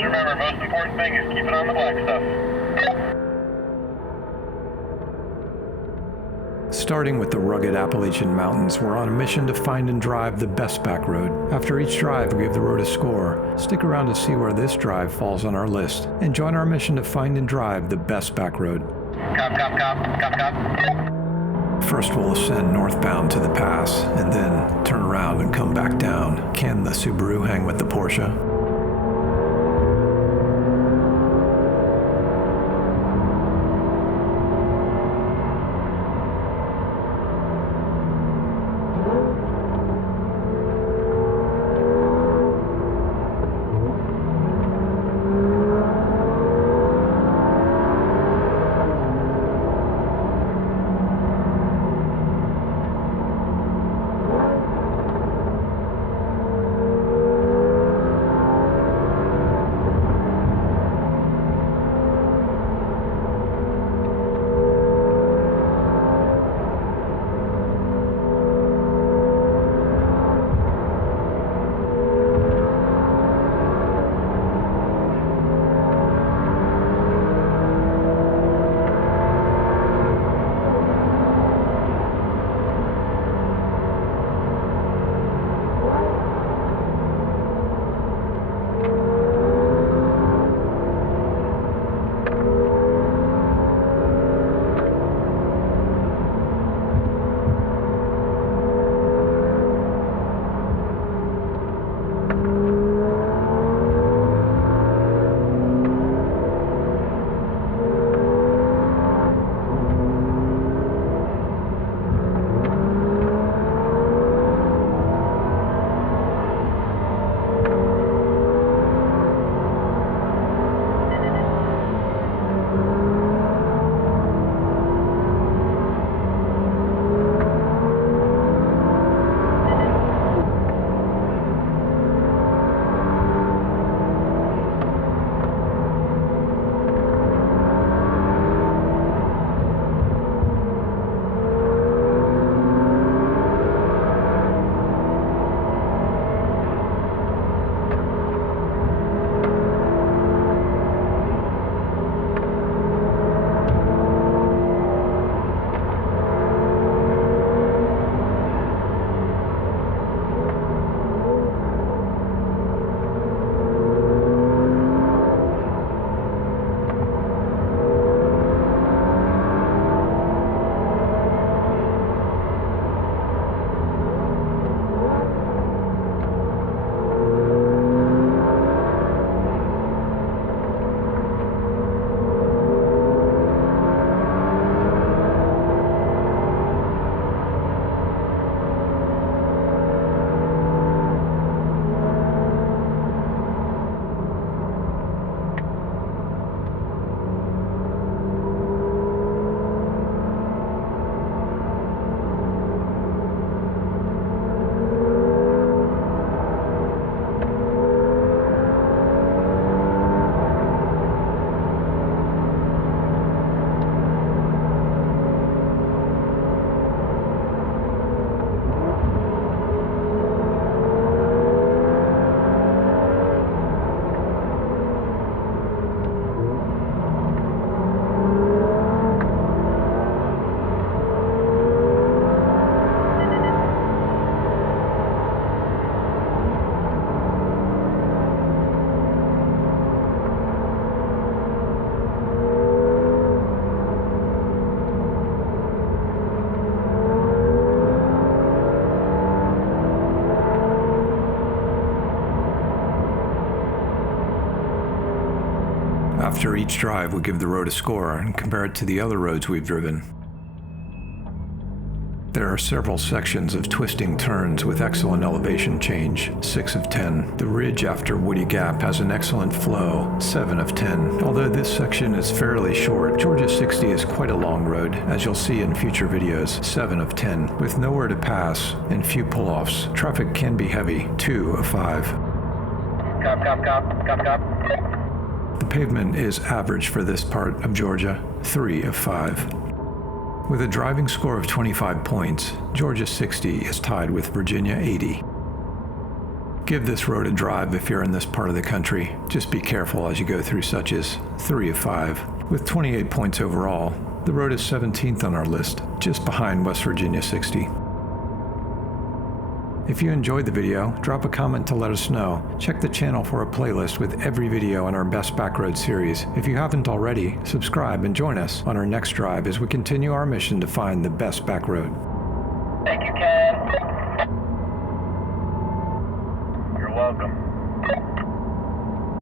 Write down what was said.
Just remember, most important thing is keep it on the black stuff. Starting with the rugged Appalachian Mountains, we're on a mission to find and drive the best back road. After each drive, we give the road a score. Stick around to see where this drive falls on our list, and join our mission to find and drive the best back road. Cop. First, we'll ascend northbound to the pass, and then turn around and come back down. Can the Subaru hang with the Porsche? After each drive, we give the road a score and compare it to the other roads we've driven. There are several sections of twisting turns with excellent elevation change, 6 of 10. The ridge after Woody Gap has an excellent flow, 7 of 10. Although this section is fairly short, Georgia 60 is quite a long road, as you'll see in future videos, 7 of 10. With nowhere to pass and few pull-offs, traffic can be heavy, 2 of 5. Cop. The pavement is average for this part of Georgia, 3 of 5. With a driving score of 25 points, Georgia 60 is tied with Virginia 80. Give this road a drive if you're in this part of the country. Just be careful as you go through such as 3 of 5. With 28 points overall, the road is 17th on our list, just behind West Virginia 60. If you enjoyed the video, drop a comment to let us know. Check the channel for a playlist with every video in our Best Backroad series. If you haven't already, subscribe and join us on our next drive as we continue our mission to find the best backroad. Thank you, Ken. You're welcome.